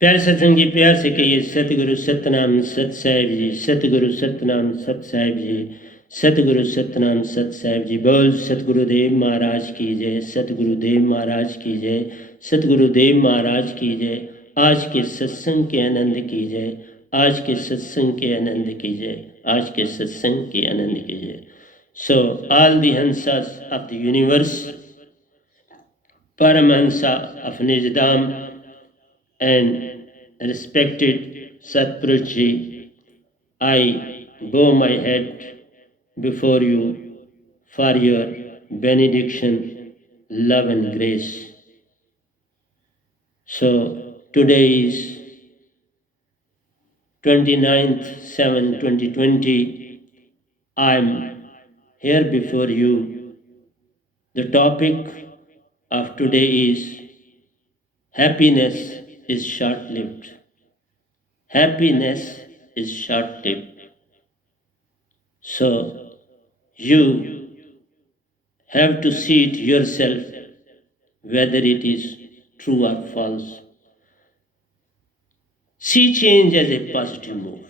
प्यारे सत्संग जी, प्यार से कहिए सतगुरु सतनाम सत साहिब जी, सतगुरु सतनाम सत साहिब जी, सतगुरु सतनाम सत साहिब जी। बोल सतगुरुदेव महाराज की जय, सतगुरुदेव महाराज की जय, सतगुरुदेव महाराज की जय। आज के सत्संग के आनंद की जय, आज के सत्संग के आनंद की जय, आज के सत्संग के आनंद की जय। So all the Hansas of the universe, Paramahansa of Nijdam and respected Satpurushji, I bow my head before you for your benediction, love and grace. So today is 29/7/2020. I am here before you. The topic of today is happiness is short-lived. Happiness is short-lived. So you have to see it yourself whether it is true or false. See change as a positive move.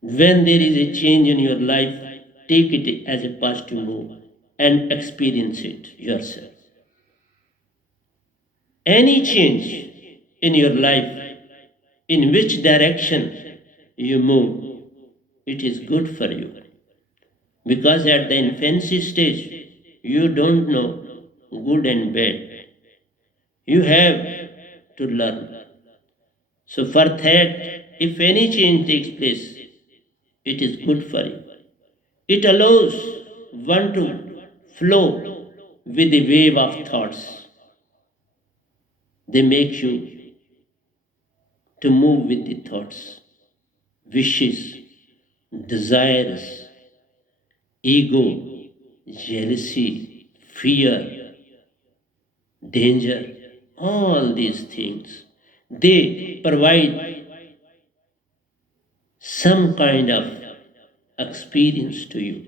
When there is a change in your life, take it as a positive move and experience it yourself. Any change in your life, in which direction you move, it is good for you. Because at the infancy stage, you don't know good and bad. You have to learn. So for that, if any change takes place, it is good for you. It allows one to flow with the wave of thoughts. They make you to move with the thoughts, wishes, desires, ego, jealousy, fear, danger, all these things. They provide some kind of experience to you.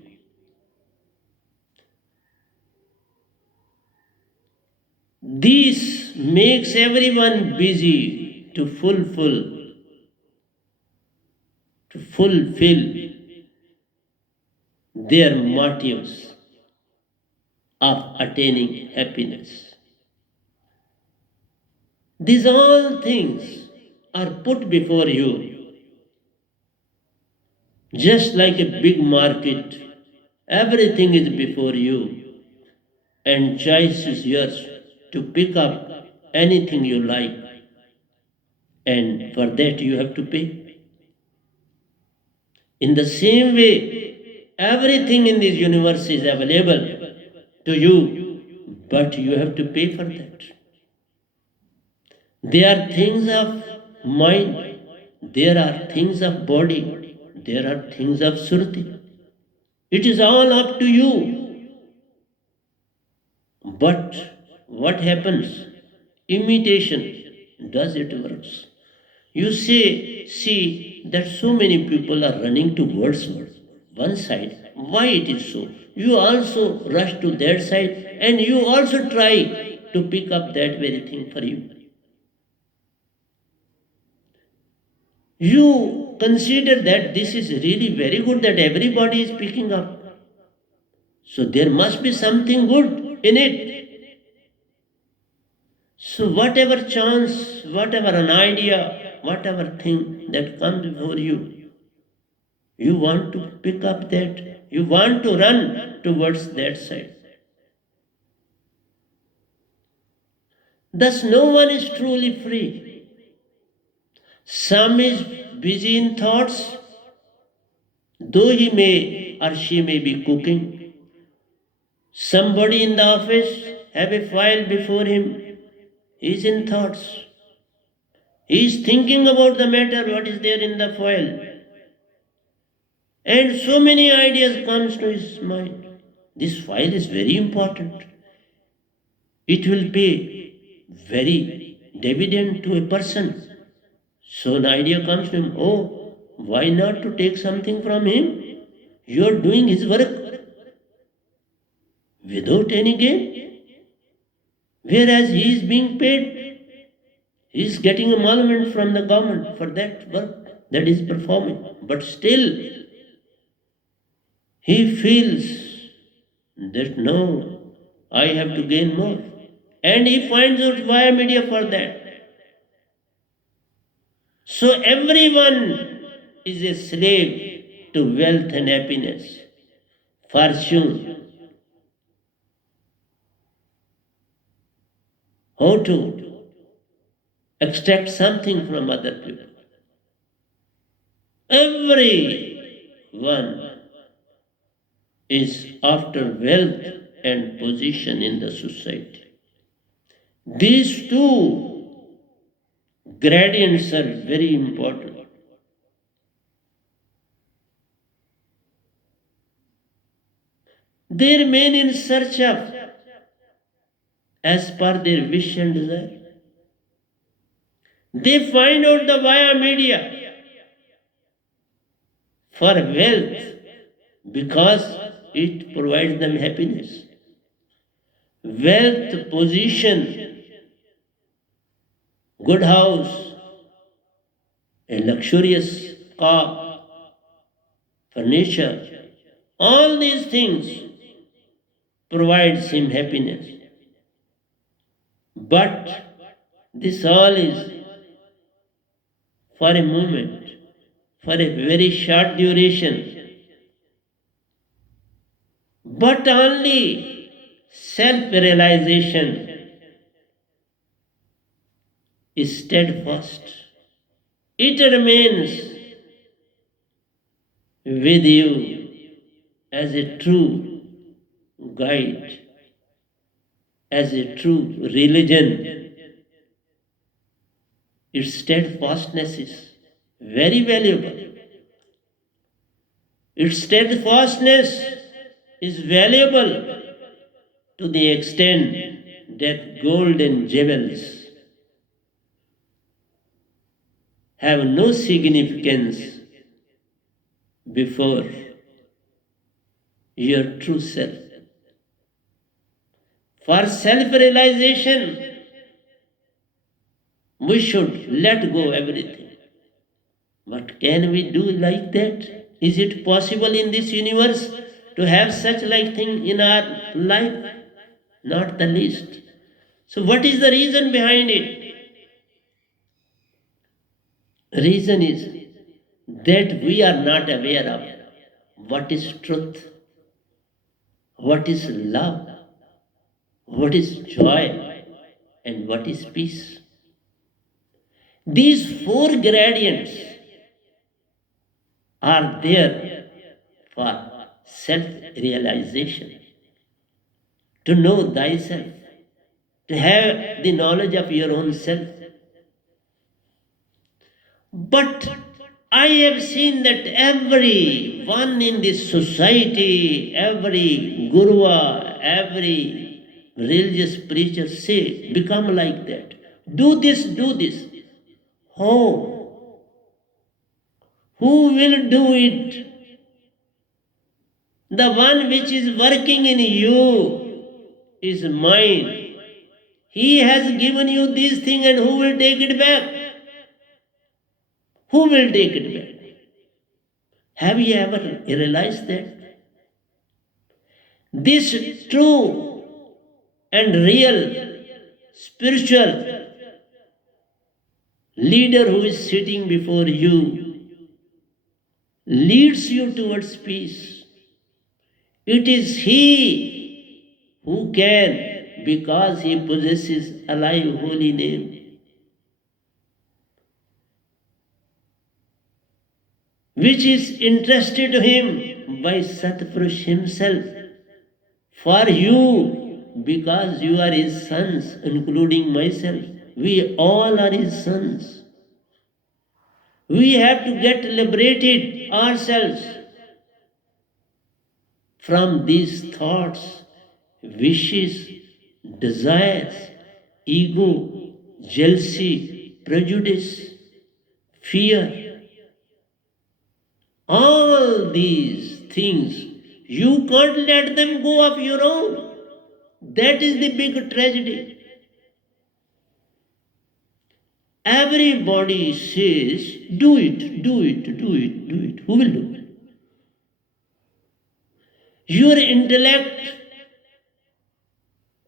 This makes everyone busy to fulfill their motives of attaining happiness. These all things are put before you just like a big market. Everything is before you, and choice is yours to pick up anything you like, and for that you have to pay. In the same way, everything in this universe is available to you, but you have to pay for that. There are things of mind, there are things of body, there are things of surti. It is all up to you. But what happens? Imitation does it works. You see that so many people are running towards one side. Why it is so? You also rush to that side and you also try to pick up that very thing for you. You consider that this is really very good that everybody is picking up. So there must be something good in it. So whatever chance, whatever an idea, whatever thing that comes before you, you want to pick up that. You want to run towards that side. Thus no one is truly free. Some is busy in thoughts, though he may or she may be cooking. Somebody in the office have a file before him. He is in thoughts. He is thinking about the matter, what is there in the file. And so many ideas comes to his mind. This file is very important. It will pay very dividend to a person. So an idea comes to him, oh, why not to take something from him? You are doing his work without any gain, whereas he is being paid. He is getting a emolument from the government for that work that is performing. But still, he feels that no, I have to gain more. And he finds out via media for that. So everyone is a slave to wealth and happiness, fortune. How to extract something from other people. Everyone is after wealth and position in the society. These two gradients are very important. They remain in search of as per their wish and desire. They find out the via media for wealth because it provides them happiness. Wealth, position, good house, a luxurious car, furniture, all these things provides him happiness. But this all is for a moment, for a very short duration. But only self-realization is steadfast. It remains with you as a true guide, as a true religion. Its steadfastness is very valuable. Its steadfastness is valuable to the extent that gold and jewels have no significance before your true self. For self-realization, we should let go everything. What can we do like that? Is it possible in this universe to have such like thing in our life? Not the least. So what is the reason behind it? Reason is that we are not aware of what is truth, what is love, what is joy, and what is peace. These four gradients are there for self-realization, to know thyself, to have the knowledge of your own self. But I have seen that every one in this society, every guru, every religious preacher say, become like that. Do this, do this. How? Who will do it? The one which is working in you is mine. He has given you this thing, and who will take it back? Who will take it back? Have you ever realized that? This true and real spiritual leader who is sitting before you leads you towards peace. It is he who can, because he possesses alive holy name, which is entrusted to him by Satpurush himself. For you, because you are his sons, including myself, we all are his sons. We have to get liberated ourselves from these thoughts, wishes, desires, ego, jealousy, prejudice, fear. All these things, you can't let them go of your own. That is the big tragedy. Everybody says, do it, do it, do it, do it. Who will do? Your intellect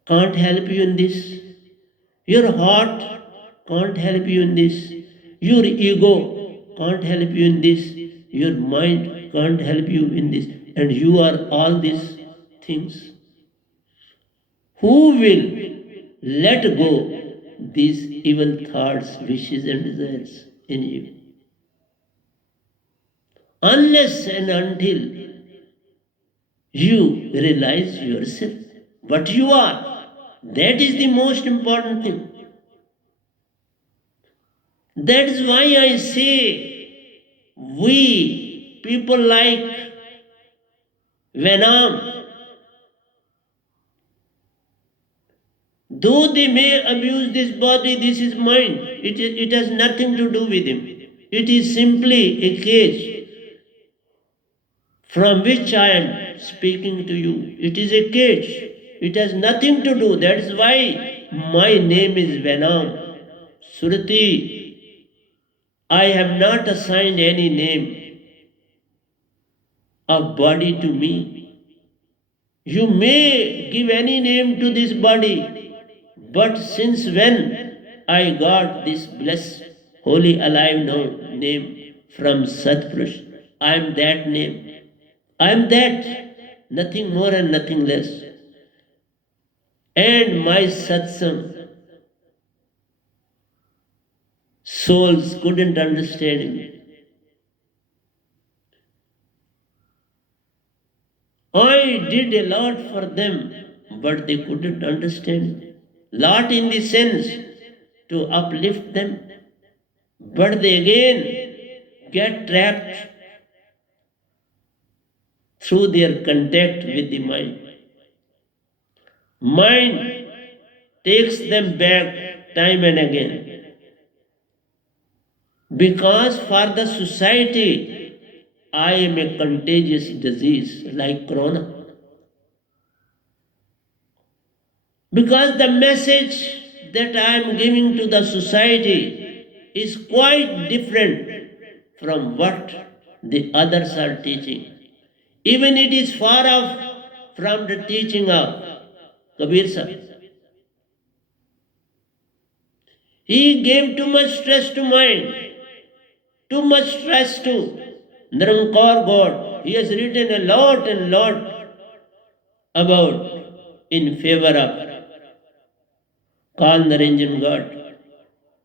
can't help you in this. Your heart can't help you in this. Your ego can't help you in this. Your mind can't help you in this. And you are all these things. Who will let go these evil thoughts, wishes, and desires in you? Unless and until you realize yourself what you are. That is the most important thing. That is why I say we people like Venom, though they may abuse this body, this is mine. It has nothing to do with him. It is simply a cage from which I am speaking to you. It is a cage. It has nothing to do. That is why my name is Venom. Surati, I have not assigned any name of body to me. You may give any name to this body, but since when I got this blessed, holy, alive name from Satpurush, I am that name. I am that, nothing more and nothing less. And my satsang souls couldn't understand me. I did a lot for them, but they couldn't understand it. Lot in the sense to uplift them, but they again get trapped through their contact with the mind. Mind takes them back time and again. Because for the society, I am a contagious disease like corona. Because the message that I am giving to the society is quite different from what the others are teaching. Even it is far off from the teaching of Kabir Sahib. He gave too much stress to mind, too much stress to Nirankar God. He has written a lot and lot about in favor of Kal Naranjan God.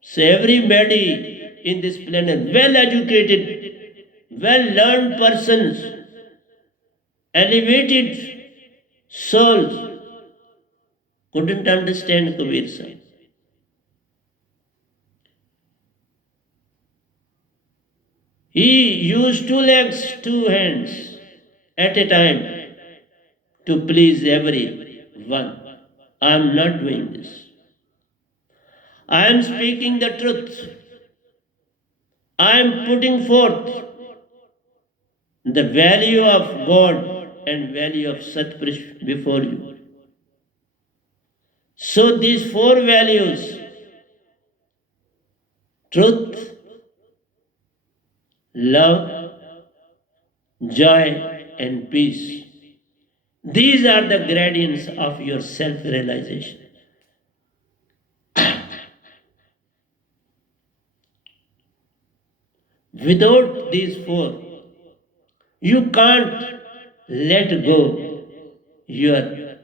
So everybody in this planet, well educated, well learned persons, elevated souls, couldn't understand Kabir Sahib. He used two legs, two hands at a time to please everyone. I am not doing this. I am speaking the truth. I am putting forth the value of God and value of Satpurush before you. So these four values, truth, love, joy, and peace, these are the gradients of your self-realization. Without these four, you can't let go your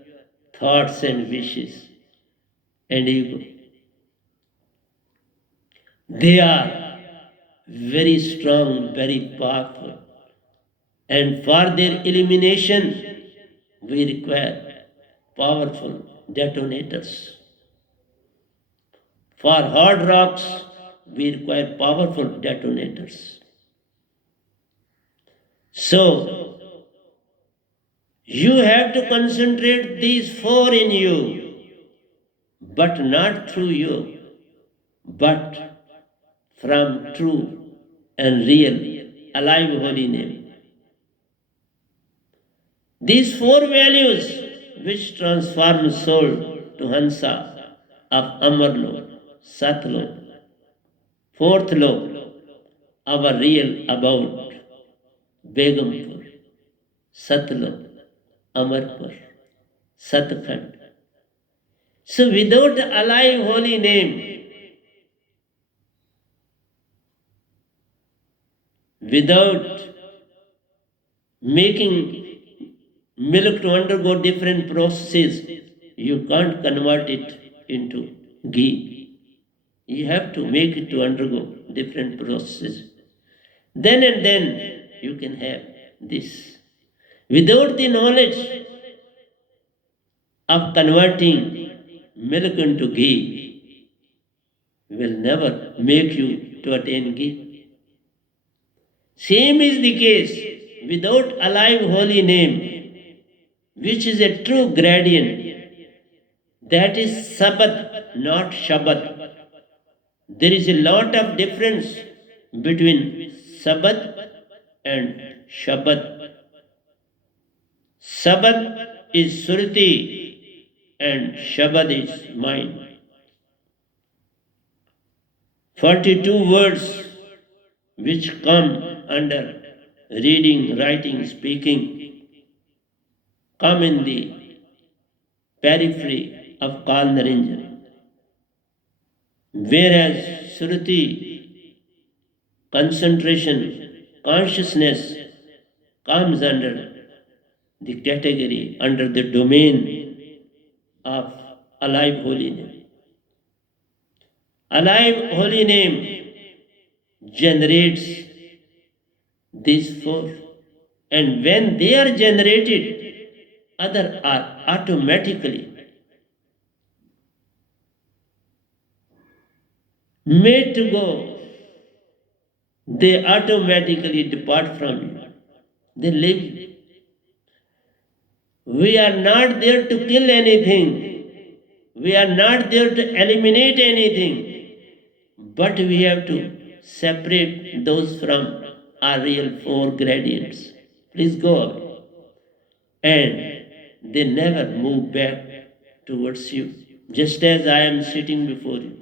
thoughts and wishes and ego. They are very strong, very powerful. And for their elimination, we require powerful detonators. For hard rocks, we require powerful detonators. So, you have to concentrate these four in you, but not through you, but from true and real, alive holy name. These four values which transform soul to Hansa of Amarlok, Satlok, Fourth law, our real about Begumpur, Satlo, Amarpur, Satkhand. So without alive holy name, without making milk to undergo different processes, you can't convert it into ghee. You have to make it to undergo different processes. Then and then you can have this. Without the knowledge of converting milk into ghee, will never make you to attain ghee. Same is the case without alive holy name, which is a true gradient. That is Sabbath, not Shabbat. There is a lot of difference between Sabbath and Shabbat. Sabbath is Surti and Shabbat is mind. 42 words which come under reading, writing, speaking come in the periphery of Kalnarinjan. Whereas Suruti, concentration, consciousness comes under the category, under the domain of alive holy name. Alive holy name generates these four. And when they are generated, other are automatically made to go. They automatically depart from you. They leave. We are not there to kill anything. We are not there to eliminate anything. But we have to separate those from our real four gradients. Please go away. And they never move back towards you. Just as I am sitting before you.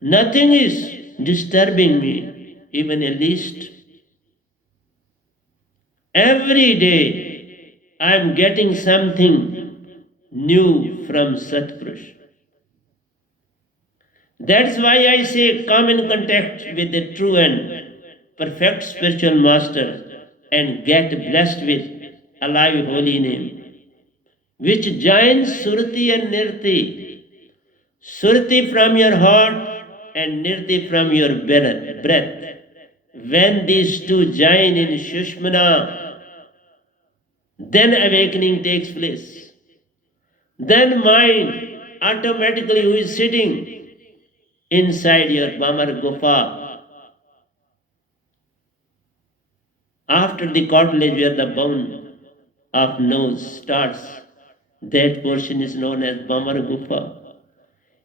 Nothing is disturbing me, even at least. Every day I am getting something new from Satpurush. That's why I say come in contact with the true and perfect spiritual master and get blessed with alive holy name, which joins Surti and Nirti. Surti from your heart and Nirti from your breath. When these two join in Shushmana, then awakening takes place. Then mind automatically, who is sitting inside your Bhamar Gufa, after the cartilage where the bone of nose starts, that portion is known as Bhamar Gufa.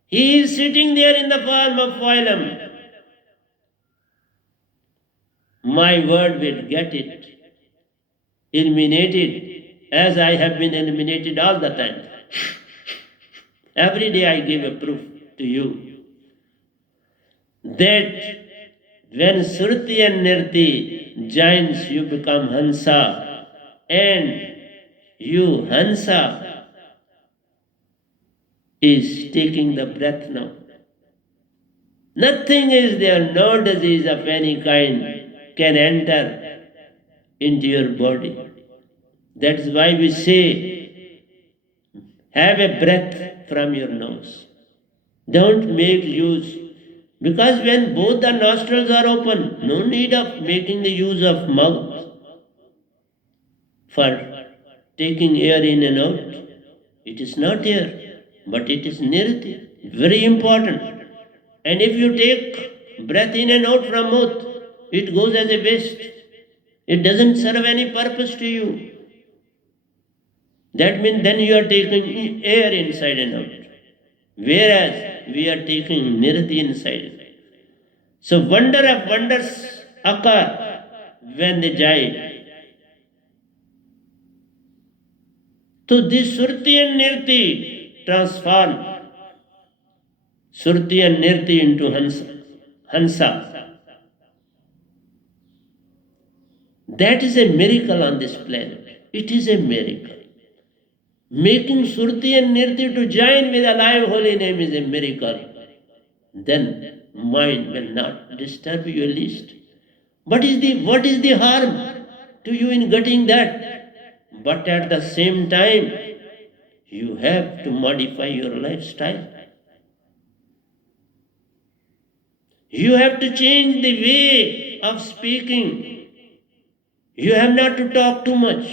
He is sitting there in the form of phylum. My word will get it eliminated as I have been eliminated all the time. Every day I give a proof to you that when Surti and Nirti joins, you become Hansa, and you Hansa is taking the breath now. Nothing is there, no disease of any kind can enter into your body. That's why we say, have a breath from your nose. Don't make use, because when both the nostrils are open, no need of making the use of mouth for taking air in and out. It is not air, but it is nirti. Very important. And if you take breath in and out from mouth, it goes as a waste. It doesn't serve any purpose to you. That means then you are taking air inside and out. Whereas we are taking nirti inside. So wonder of wonders occur when they join. So this Surti and Nirti transform Surti and Nirti into Hansa. That is a miracle on this planet. It is a miracle. Making Surti and Nirti to join with a live holy name is a miracle. Then mind will not disturb you least. What is the harm to you in getting that? But at the same time, you have to modify your lifestyle. You have to change the way of speaking. You have not to talk too much.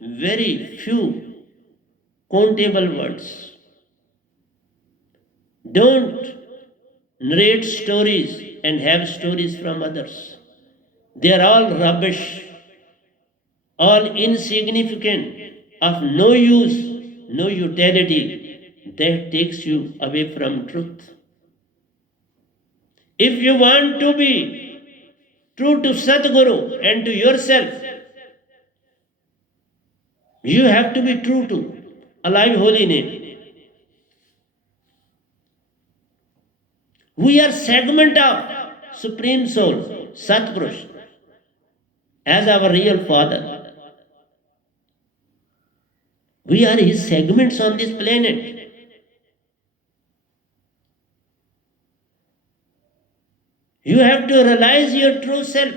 Very few countable words. Don't narrate stories and have stories from others. They are all rubbish, all insignificant, of no use, no utility. That takes you away from truth. If you want to be true to Sadguru and to yourself, you have to be true to alive holy name. We are segment of Supreme Soul, Satpurush, as our real Father. We are his segments on this planet. You have to realize your true self.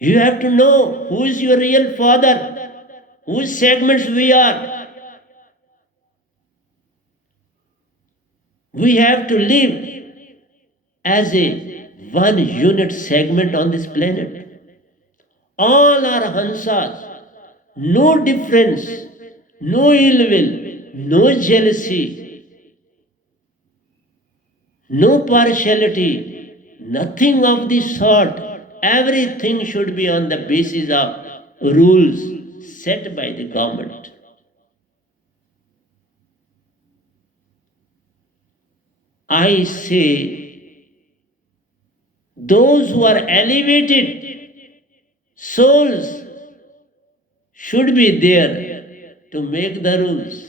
You have to know who is your real Father, whose segments we are. We have to live as a one unit segment on this planet. All are Hansas, no difference, no ill will, no jealousy, no partiality, nothing of the sort. Everything should be on the basis of rules set by the government. I say, those who are elevated souls should be there to make the rules,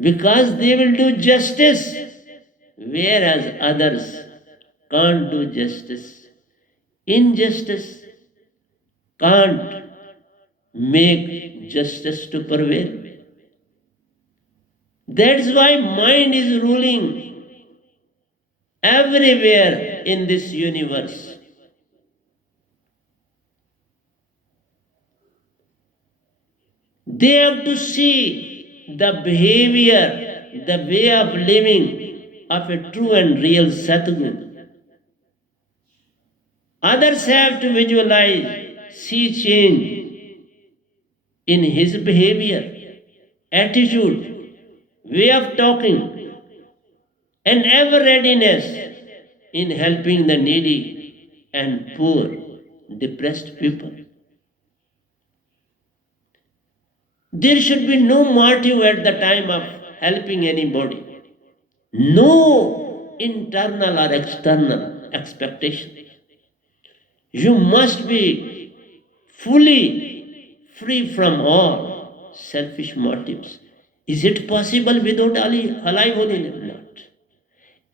because they will do justice, whereas others can't do justice. Injustice can't make justice to prevail. That's why mind is ruling everywhere in this universe. They have to see the behavior, the way of living of a true and real Satguru. Others have to visualize, see change in his behavior, attitude, way of talking, and ever readiness in helping the needy and poor, depressed people. There should be no motive at the time of helping anybody. No internal or external expectation. You must be fully free from all selfish motives. Is it possible without alive holiness? Not.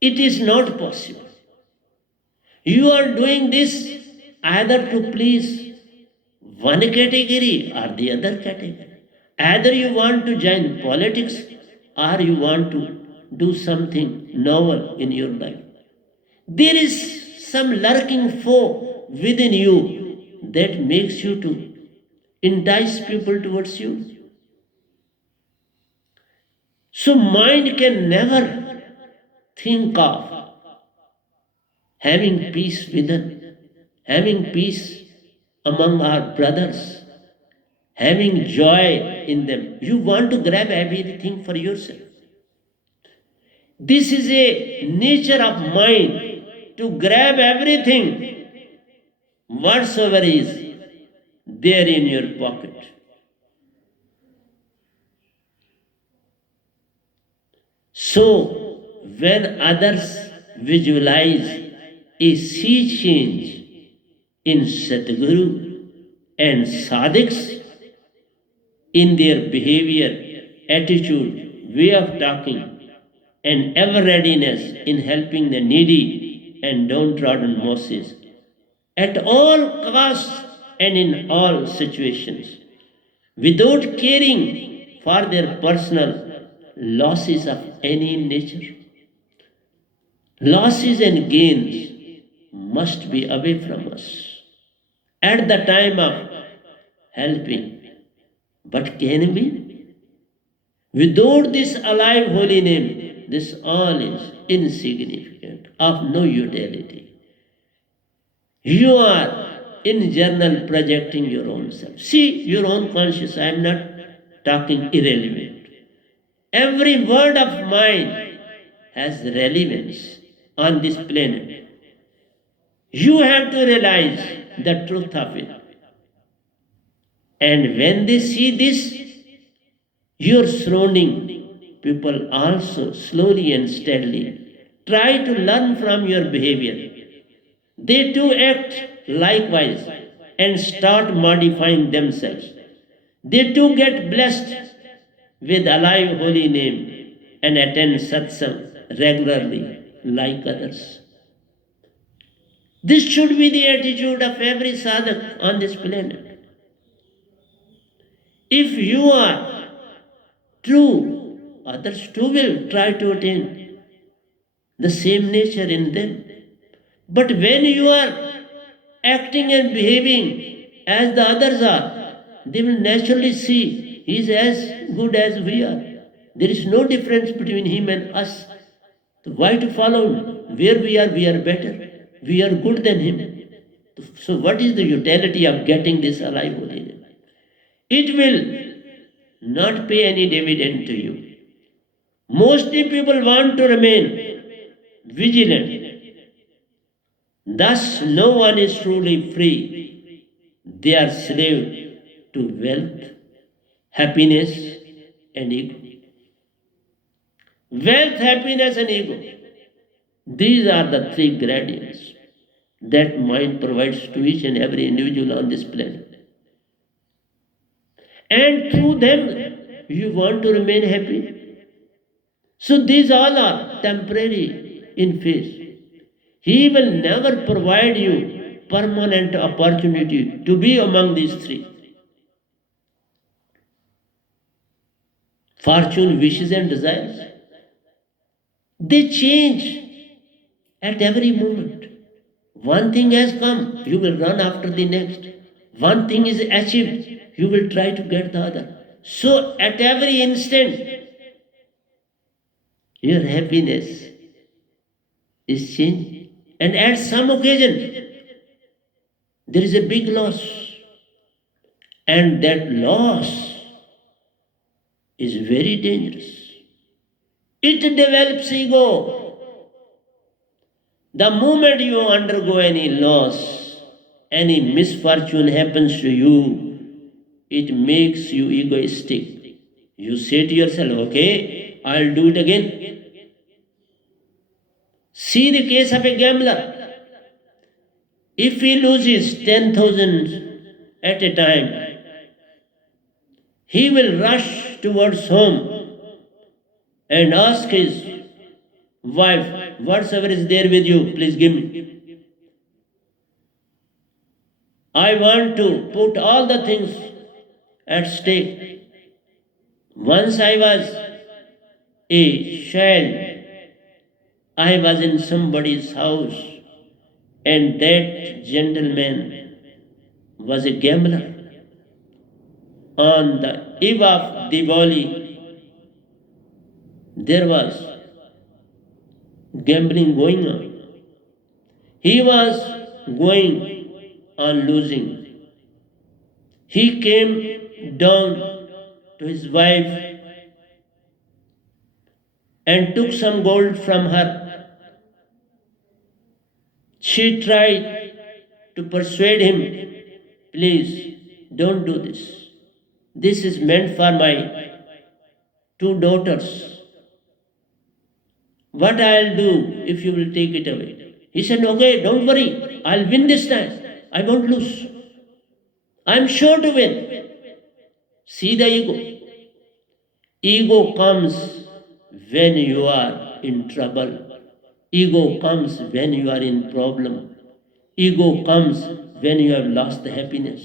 It is not possible. You are doing this either to please one category or the other category. Either you want to join politics or you want to do something novel in your life. There is some lurking foe within you that makes you to entice people towards you. So mind can never think of having peace within, having peace among our brothers, having joy in them. You want to grab everything for yourself. This is a nature of mind, to grab everything whatsoever is there in your pocket. So when others visualize a sea change in Satguru and Sadhiks, in their behavior, attitude, way of talking, and ever readiness in helping the needy and downtrodden masses at all costs and in all situations, without caring for their personal losses of any nature. Losses and gains must be away from us at the time of helping. But can we? Without this alive holy name, this all is insignificant, of no utility. You are in journal projecting your own self. See your own conscious. I am not talking irrelevant. Every word of mine has relevance on this planet. You have to realize the truth of it. And when they see this, your surrounding people also slowly and steadily try to learn from your behavior. They too act likewise and start modifying themselves. They too get blessed with alive holy name and attend satsang regularly like others. This should be the attitude of every sadhak on this planet. If you are true, others too will try to attain the same nature in them. But when you are acting and behaving as the others are, they will naturally see he is as good as we are. There is no difference between him and us. So why to follow him? Where we are better. We are good than him. So what is the utility of getting this alive holiness? It will not pay any dividend to you. Mostly people want to remain vigilant. Thus, no one is truly free. They are slave to wealth, happiness, and ego. Wealth, happiness, and ego. These are the three gradients that mind provides to each and every individual on this planet. And through them, you want to remain happy. So these all are temporary in phase. He will never provide you permanent opportunity to be among these three. Fortune, wishes, and desires. They change at every moment. One thing has come, you will run after the next. One thing is achieved, you will try to get the other. So at every instant, your happiness is changing. And at some occasion, there is a big loss. And that loss is very dangerous. It develops ego. The moment you undergo any loss, any misfortune happens to you, it makes you egoistic. You say to yourself, okay, I'll do it again. See the case of a gambler. If he loses 10,000 at a time, he will rush towards home and ask his wife, whatsoever is there with you, please give me. I want to put all the things at stake. Once I was a child, I was in somebody's house, and that gentleman was a gambler. On the eve of Diwali, there was gambling going on. He was going on losing. He came down to his wife and took some gold from her. She tried to persuade him, please don't do this. This is meant for my two daughters. What I'll do if you will take it away? He said, okay, don't worry. I'll win this time. I won't lose. I'm sure to win. See the ego. Ego comes when you are in trouble. Ego comes when you are in problem. Ego comes when you have lost the happiness.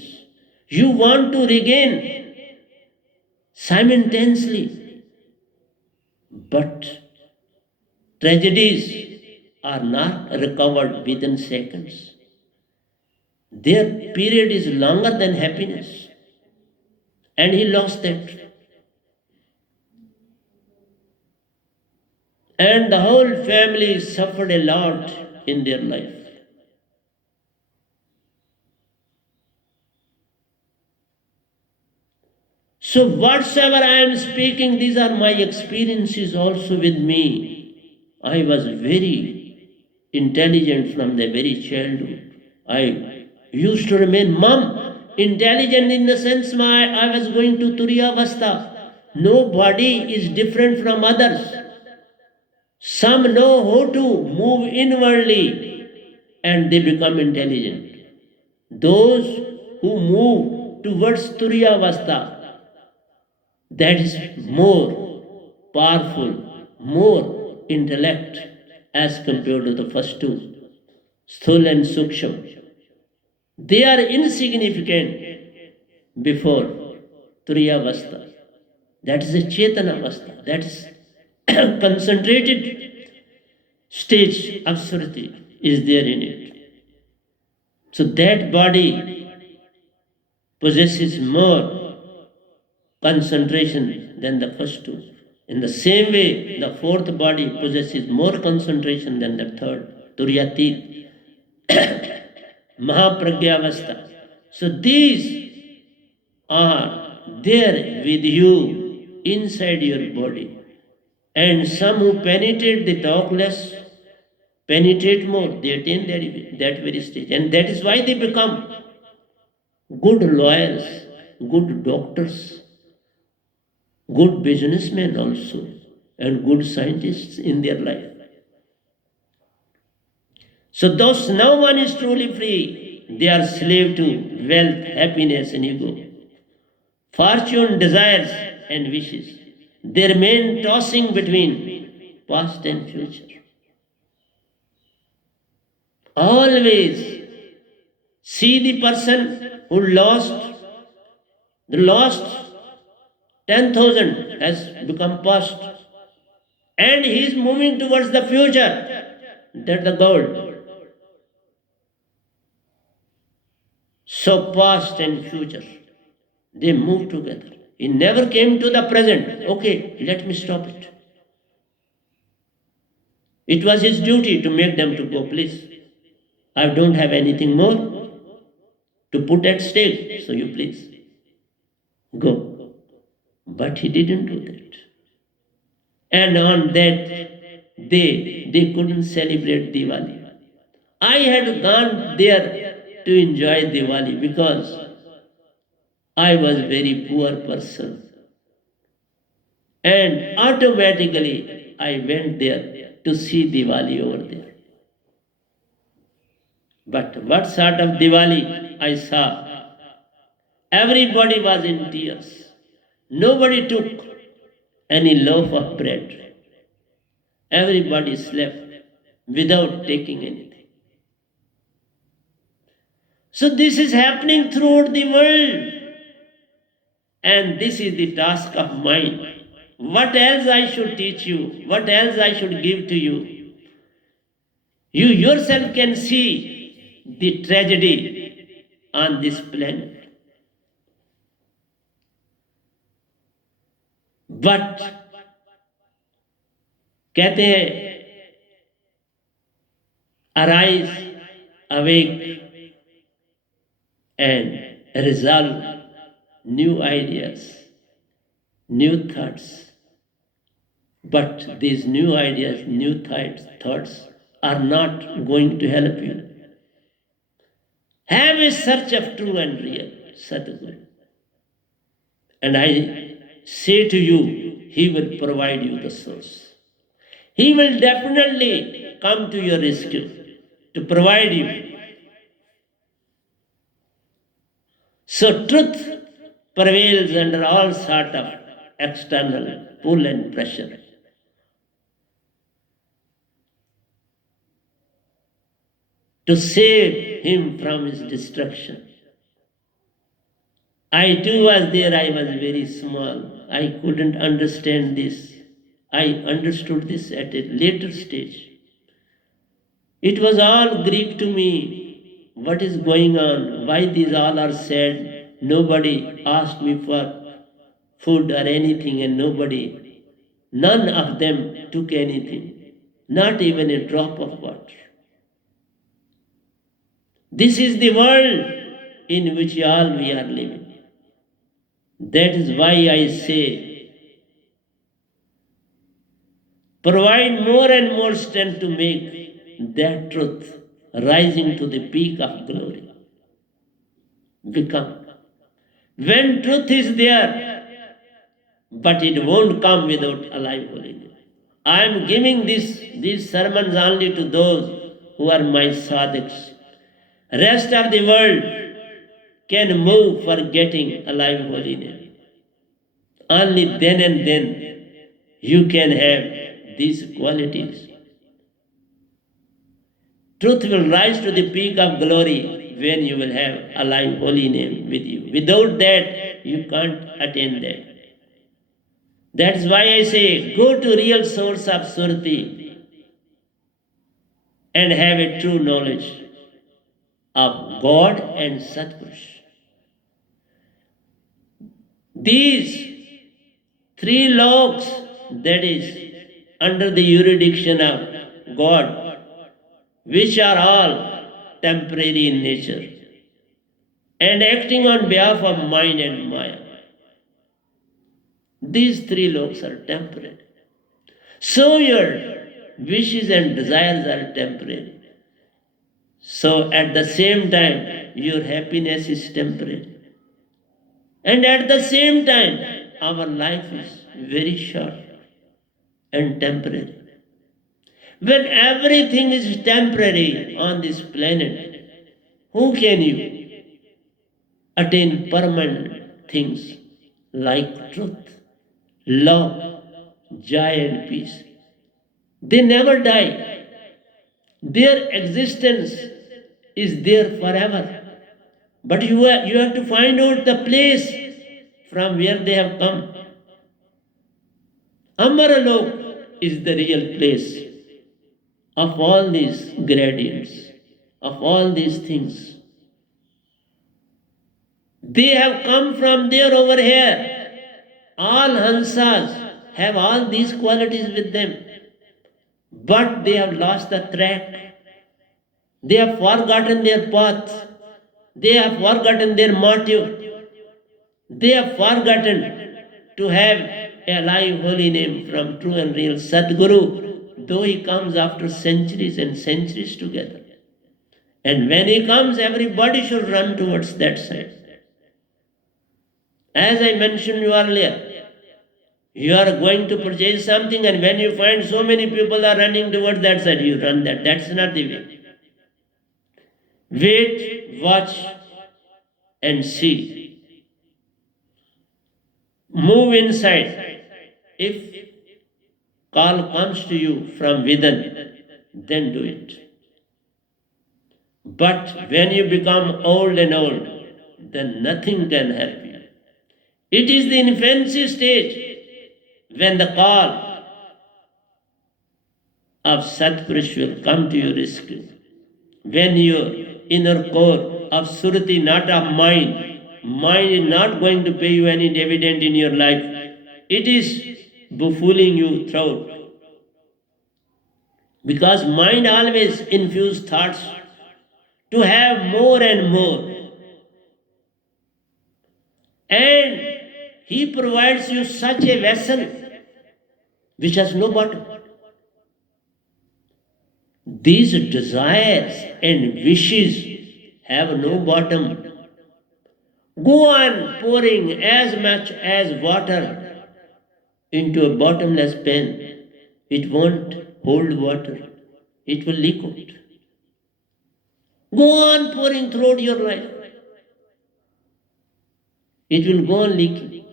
You want to regain simultaneously, but tragedies are not recovered within seconds. Their period is longer than happiness, and he lost that. And the whole family suffered a lot in their life. So, whatsoever I am speaking, these are my experiences also with me. I was very intelligent from the very childhood. I used to remain intelligent in the sense I was going to Turiyavastha. Nobody is different from others. Some know how to move inwardly and they become intelligent. Those who move towards Turiyavastha, that is more powerful, more intellect as compared to the first two, Sthul and Suksham. They are insignificant before Turiyavastha. That is a Chetana Avastha. That is concentrated stage of Surati is there in it. So that body possesses more concentration than the first two. In the same way, the fourth body possesses more concentration than the third, Turyatit, Mahapragyavastha. So these are there with you inside your body. And some who penetrate the talk less, penetrate more, they attain that very stage. And that is why they become good lawyers, good doctors, good businessmen also, and good scientists in their life. So thus no one is truly free. They are slave to wealth, happiness, and ego. Fortune, desires, and wishes. They remain tossing between past and future. Always see the person who lost 10,000 has become past. And he is moving towards the future. That the goal. So past and future, they move together. He never came to the present. Okay, let me stop it. It was his duty to make them to go, please. I don't have anything more to put at stake, so you please go. But he didn't do that. And on that day, they couldn't celebrate Diwali. I had gone there to enjoy Diwali because I was a very poor person. And automatically I went there to see Diwali over there. But what sort of Diwali I saw? Everybody was in tears. Nobody took any loaf of bread. Everybody slept without taking anything. So this is happening throughout the world. And this is the task of mine. What else I should teach you? What else I should give to you? You yourself can see the tragedy on this planet. But कहते हैं arise, awake and resolve new ideas, new thoughts. But these new ideas, new thoughts are not going to help you. Have a search of true and real Sadguru. And I say to you, he will provide you the source. He will definitely come to your rescue to provide you. So truth prevails under all sort of external pull and pressure. to save him from his destruction. I too was there, I was very small. I couldn't understand this. I understood this at a later stage. It was all Greek to me. What is going on? Why these all are sad? Nobody asked me for food or anything, and none of them took anything, not even a drop of water. This is the world in which all we are living. That is why I say, provide more and more strength to make that truth rising to the peak of glory become. When truth is there, but it won't come without alive holiness. I am giving these sermons only to those who are my sadhaks. Rest of the world can move for getting alive holiness. Only then and then you can have these qualities. Truth will rise to the peak of glory when you will have alive holy name with you. Without that, you can't attain that. That's why I say, go to real source of Surti and have a true knowledge of God and Satpurush. These three loks, that is, under the jurisdiction of God, which are all temporary in nature and acting on behalf of mind and Maya. These three loks are temporary. So your wishes and desires are temporary. So at the same time, your happiness is temporary. And at the same time, our life is very short and temporary. When everything is temporary on this planet, who can you attain permanent things like truth, love, joy, and peace? They never die. Their existence is there forever. But you have to find out the place from where they have come. Amaralok is the real place of all these gradients, of all these things. They have come from there over here. All Hansas have all these qualities with them. But they have lost the track. They have forgotten their path. They have forgotten their motive. They have forgotten to have a live holy name from true and real Sadguru, though he comes after centuries and centuries together. And when he comes, everybody should run towards that side. As I mentioned you earlier, you are going to purchase something, and when you find so many people are running towards that side, you run that. That's not the way. Wait, watch, and see. Move inside. If call comes to you from within, then do it. But when you become old and old, then nothing can help you. It is the infancy stage when the call of Satpurush will come to your rescue. When your inner core of Surati, not of mind is not going to pay you any dividend in your life. It is befooling you throughout. Because mind always infuse thoughts to have more and more. And he provides you such a vessel which has no bottom. These desires and wishes have no bottom. Go on pouring as much as water into a bottomless pan. It won't hold water. It will leak out. Go on pouring throughout your life. It will go on leaking.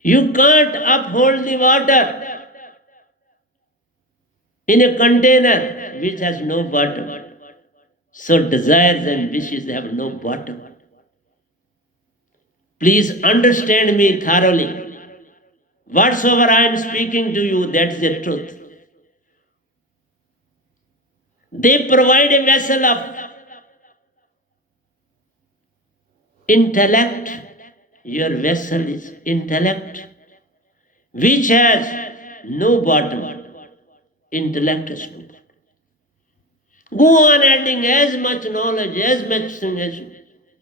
You can't uphold the water in a container which has no bottom. So desires and wishes have no bottom. Please understand me thoroughly. Whatsoever I am speaking to you, that's the truth. They provide a vessel of intellect. Your vessel is intellect, which has no bottom. Intellect has no bottom. Go on adding as much knowledge, as much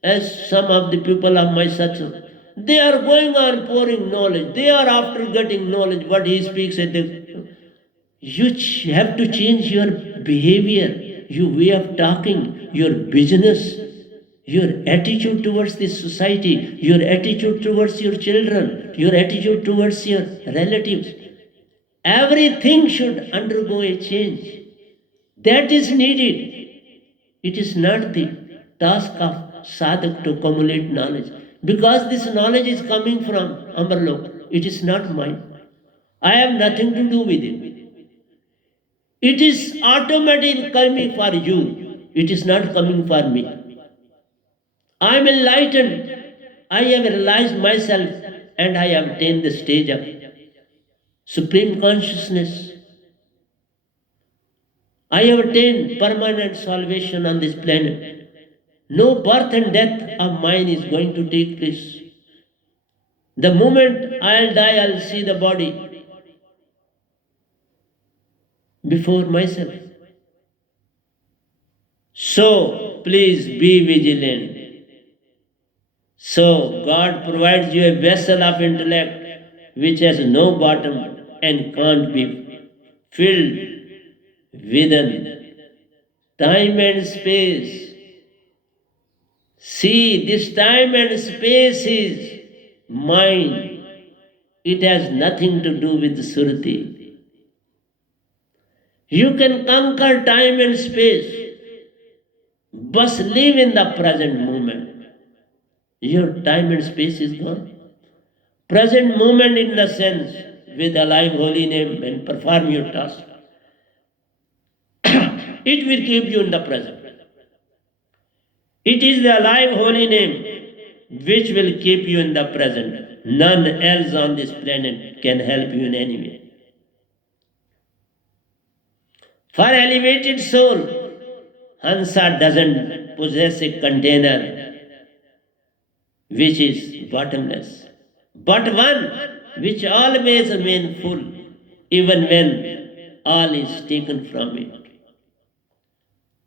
as some of the people of my satsang. They are going on pouring knowledge. They are after getting knowledge. What he speaks at the you have to change your behavior, your way of talking, your business, your attitude towards this society, your attitude towards your children, your attitude towards your relatives. Everything should undergo a change. That is needed. It is not the task of sadhak to accumulate knowledge. Because this knowledge is coming from Amarlok, it is not mine. I have nothing to do with it. It is automatically coming for you. It is not coming for me. I am enlightened. I have realized myself and I have attained the stage of supreme consciousness. I have attained permanent salvation on this planet. No birth and death of mine is going to take place. The moment I'll die, I'll see the body before myself. So, please be vigilant. So, God provides you a vessel of intellect which has no bottom and can't be filled within time and space. See, this time and space is mine. It has nothing to do with Surti. You can conquer time and space, but live in the present moment. Your time and space is gone. Present moment in the sense, with a live holy name and perform your task. It will keep you in the present. It is the alive holy name which will keep you in the present. None else on this planet can help you in any way. For elevated soul, Hansa doesn't possess a container which is bottomless, but one which always remains full, even when all is taken from it.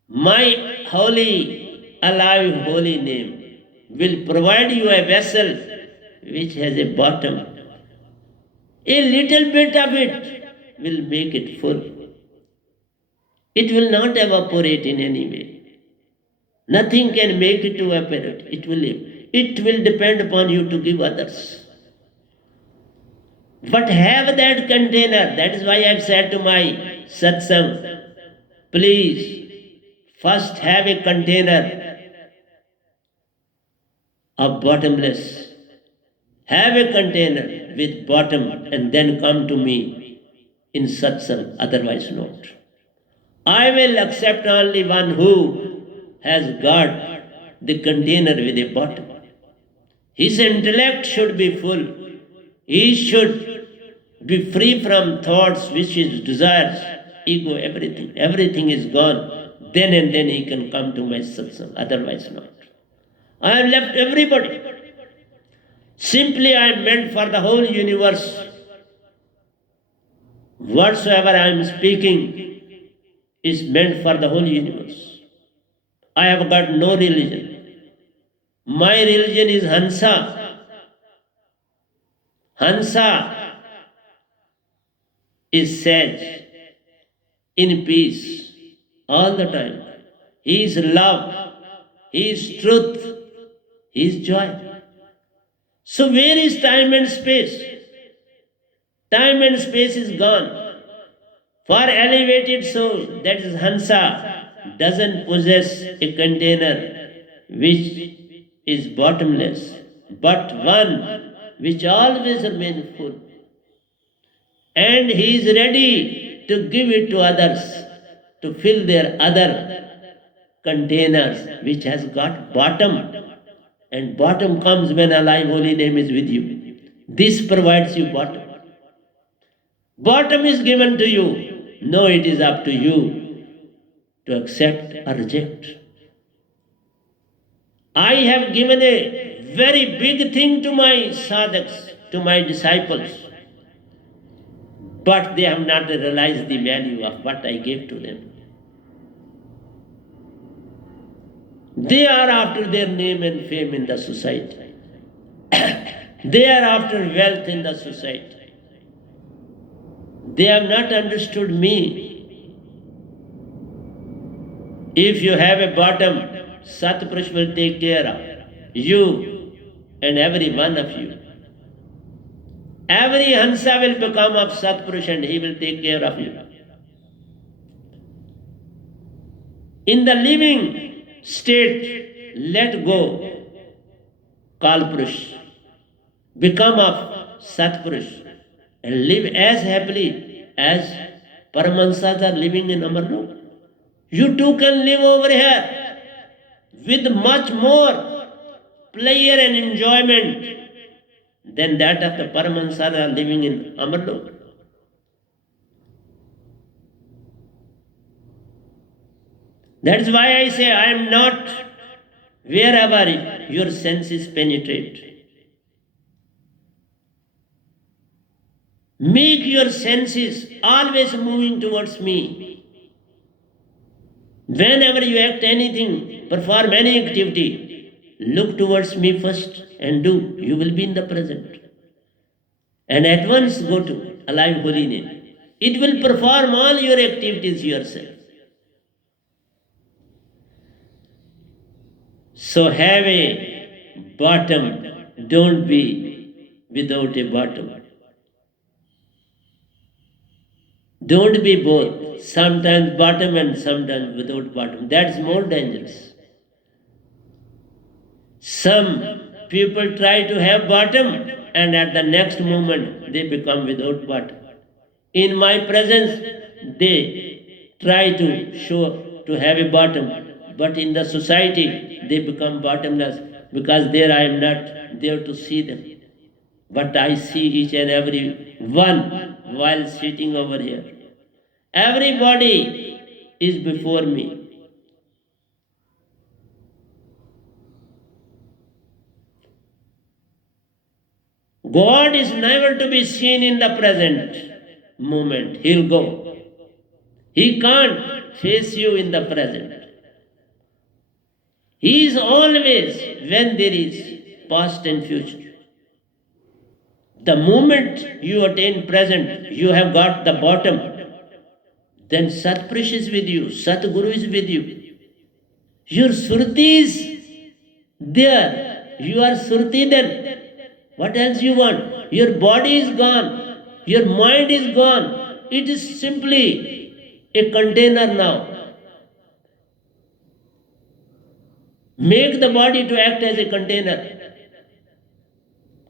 My holy, alive, holy name will provide you a vessel which has a bottom. A little bit of it will make it full. It will not evaporate in any way. Nothing can make it to evaporate. It will depend upon you to give others. But have that container. That is why I have said to my satsang, please first have a container of bottomless. Have a container with bottom and then come to me in satsang, otherwise not. I will accept only one who has got the container with a bottom. His intellect should be full. He should be free from thoughts, wishes, desires, ego, everything. Everything is gone. Then and then he can come to my satsang, otherwise not. I have left everybody. Simply I am meant for the whole universe. Whatsoever I am speaking is meant for the whole universe. I have got no religion. My religion is Hansa. Hansa is sage, in peace, all the time. He is love, he is truth, he is joy. So where is time and space? Time and space is gone. For elevated soul, that is Hansa, doesn't possess a container which is bottomless, but one which always remains full. And he is ready to give it to others, to fill their other containers which has got bottom, and bottom comes when alive holy name is with you. This provides you bottom. Bottom is given to you. No, it is up to you to accept or reject. I have given a very big thing to my sadhaks, to my disciples, but they have not realized the value of what I gave to them. They are after their name and fame in the society. They are after wealth in the society. They have not understood me. If you have a bottom, Satpurush will take care of you and every one of you. Every Hansa will become of Satpurush and he will take care of you. In the living state, let go Kalpurush, become of Satpurush and live as happily as Paramahansas are living in Amarlok. You too can live over here with much more pleasure and enjoyment than that of the Paramahansas are living in Amarlok. That's why I say I am not wherever your senses penetrate. Make your senses always moving towards me. Whenever you act anything, perform any activity, look towards me first and do. You will be in the present. And at once go to alive holy name. It will perform all your activities yourself. So have a bottom. Don't be without a bottom. Don't be both. Sometimes bottom and sometimes without bottom. That's more dangerous. Some people try to have bottom and at the next moment they become without bottom. In my presence, they try to show to have a bottom, but in the society they become bottomless because there I am not there to see them. But I see each and every one while sitting over here. Everybody is before me. God is never to be seen in the present moment. He'll go. He can't face you in the present. He is always when there is past and future. The moment you attain present, you have got the bottom. Then Satpurush is with you, Satguru is with you. Your Surti is there. You are Surti then. What else you want? Your body is gone. Your mind is gone. It is simply a container now. Make the body to act as a container.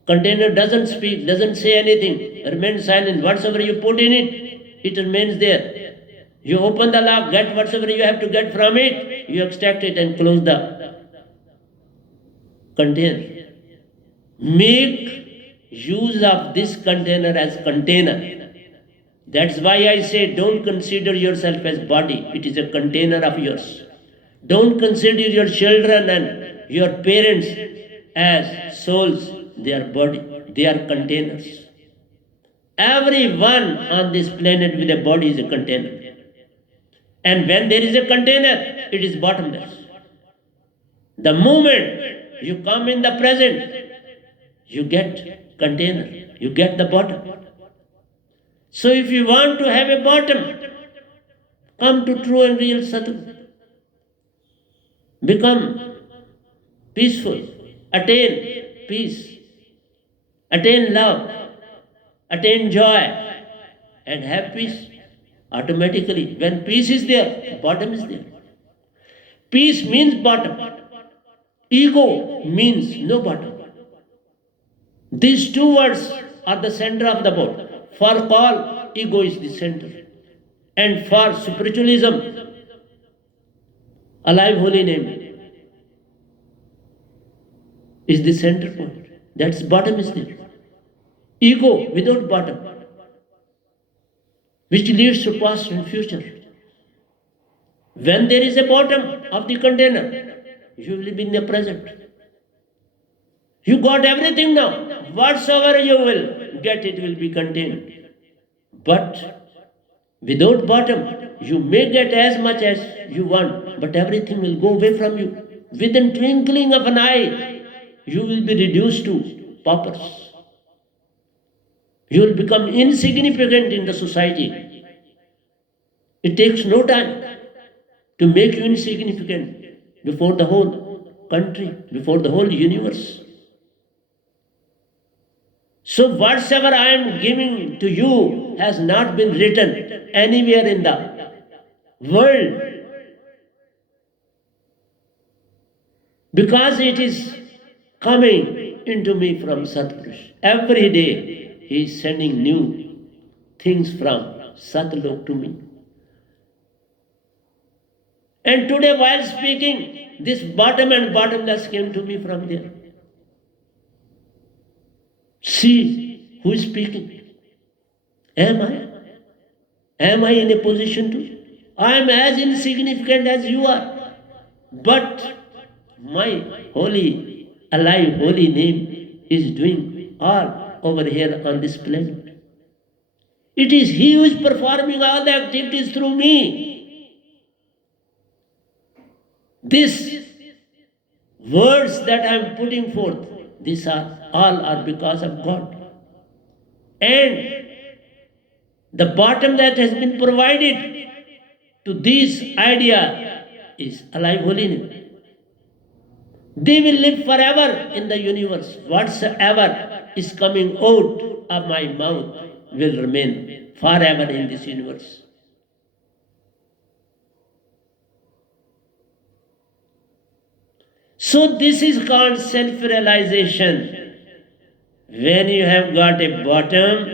Container doesn't speak, doesn't say anything, remains silent. Whatsoever you put in it, it remains there. You open the lock, get whatsoever you have to get from it, you extract it and close the container. Make use of this container as container. That's why I say don't consider yourself as body. It is a container of yours. Don't consider your children and your parents as souls. They are body. They are containers. Everyone on this planet with a body is a container. And when there is a container, it is bottomless. The moment you come in the present, you get container. You get the bottom. So if you want to have a bottom, come to true and real sadhu. Become peaceful. Attain peace. Attain love. Attain joy. And have peace. Automatically, when peace is there, bottom is there. Peace means bottom. Ego means no bottom. These two words are the center of the boat. For all, ego is the center. And for spiritualism, Alive holy name is the center point. That's bottom is there. Ego without bottom, which leads to past and future. When there is a bottom of the container, you will be in the present. You got everything now. Whatsoever you will get, it will be contained. But without bottom, you may get as much as you want, but everything will go away from you. Within twinkling of an eye, you will be reduced to paupers. You will become insignificant in the society. It takes no time to make you insignificant before the whole country, before the whole universe. So whatsoever I am giving to you has not been written anywhere in the world, because it is coming into me from Satpurush. Every day he is sending new things from Satlok to me. And today while speaking, this bottom and bottomless came to me from there. See who is speaking. Am I? Am I in a position to? I am as insignificant as you are. But my holy, alive, holy name is doing all over here on this planet. It is He who is performing all the activities through me. These words that I am putting forth, these are all are because of God. And the bottom that has been provided to this idea is alive holy name. They will live forever in the universe. Whatsoever is coming out of my mouth will remain forever in this universe. So this is called self-realization. When you have got a bottom,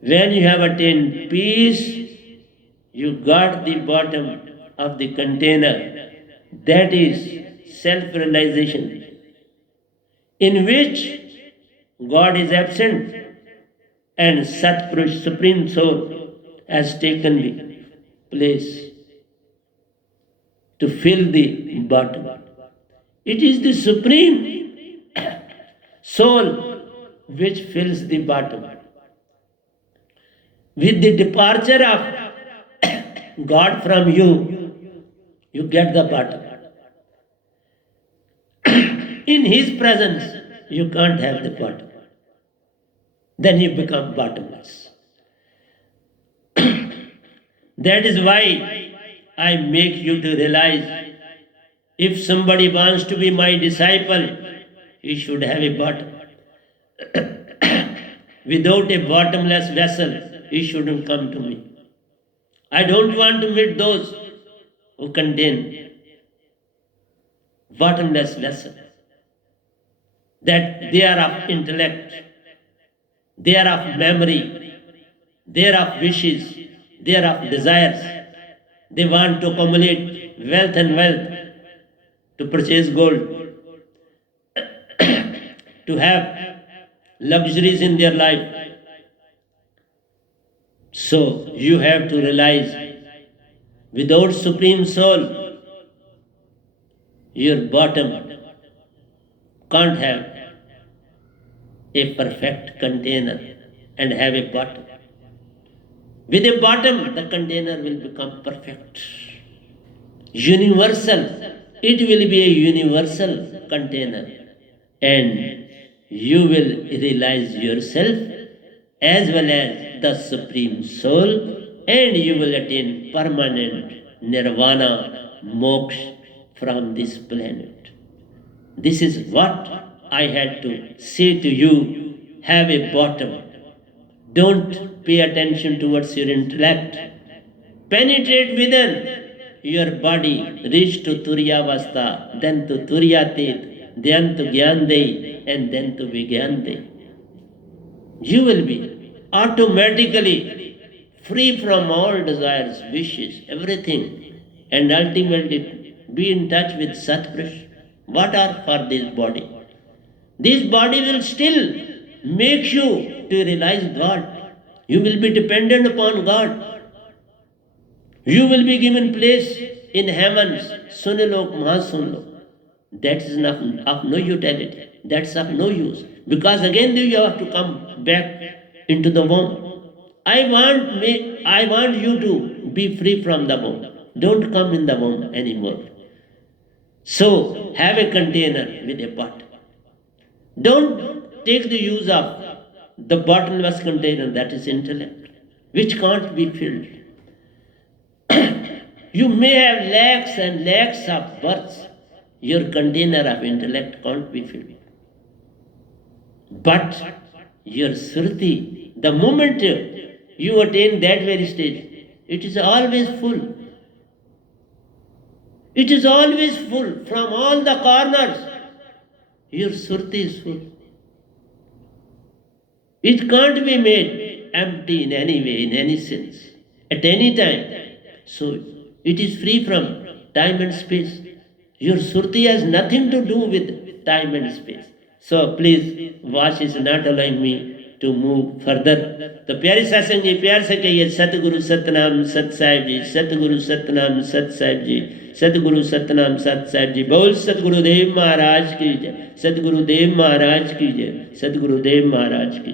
when you have attained peace, you got the bottom of the container. That is self-realization, in which God is absent and Satpurush, Supreme Soul, has taken the place to fill the bottom. It is the Supreme Soul which fills the bottom. With the departure of God from you, you get the bottom. In His presence, you can't have the bottom. Then you become bottomless. That is why I make you to realize, if somebody wants to be my disciple, he should have a bottom. Without a bottomless vessel, he shouldn't come to me. I don't want to meet those who contain bottomless vessel. That they are of intellect, they are of memory, they are of wishes, they are of desires. They want to accumulate wealth and wealth, to purchase gold, to have luxuries in their life. So you have to realize, without Supreme Soul, your bottom can't have a perfect container and have a bottom. With a bottom, the container will become perfect. Universal. It will be a universal container. And you will realize yourself as well as the Supreme Soul, and you will attain permanent nirvana, moksha from this planet. This is what I had to say to you. Have a bottom. Don't pay attention towards your intellect. Penetrate within your body, reach to Turyavastha, then to Turyatit, then to Gyandei, and then to Vigyandei. You will be automatically free from all desires, wishes, everything. and ultimately be in touch with Satpurush. What are for this body? This body will still make you to realize God. You will be dependent upon God. You will be given place in heavens. Sunilok Mahasunlok. That is of no utility. That's of no use. Because again you have to come back into the womb. I want you to be free from the womb. Don't come in the womb anymore. So have a container with a pot. Don't take the use of the bottomless container, that is intellect, which can't be filled. You may have lakhs and lakhs of births, your container of intellect can't be filled. But your Sruti, the moment you attain that very stage, it is always full. It is always full from all the corners. Your Sruti is full. It can't be made empty in any way, in any sense, at any time. So it is free from time and space. Your Surti has nothing to do with time and space. So please, Vash is not allowing me to move further. The प्यारे सत्संग जी प्यार से कहिए सतगुरु सतनाम सत साहिब जी, सतगुरु सतनाम सत साहिब जी, सतगुरु सतनाम सत साहिब जी। बोल सतगुरुदेव महाराज की जय, सतगुरुदेव महाराज की जय, सतगुरुदेव महाराज की।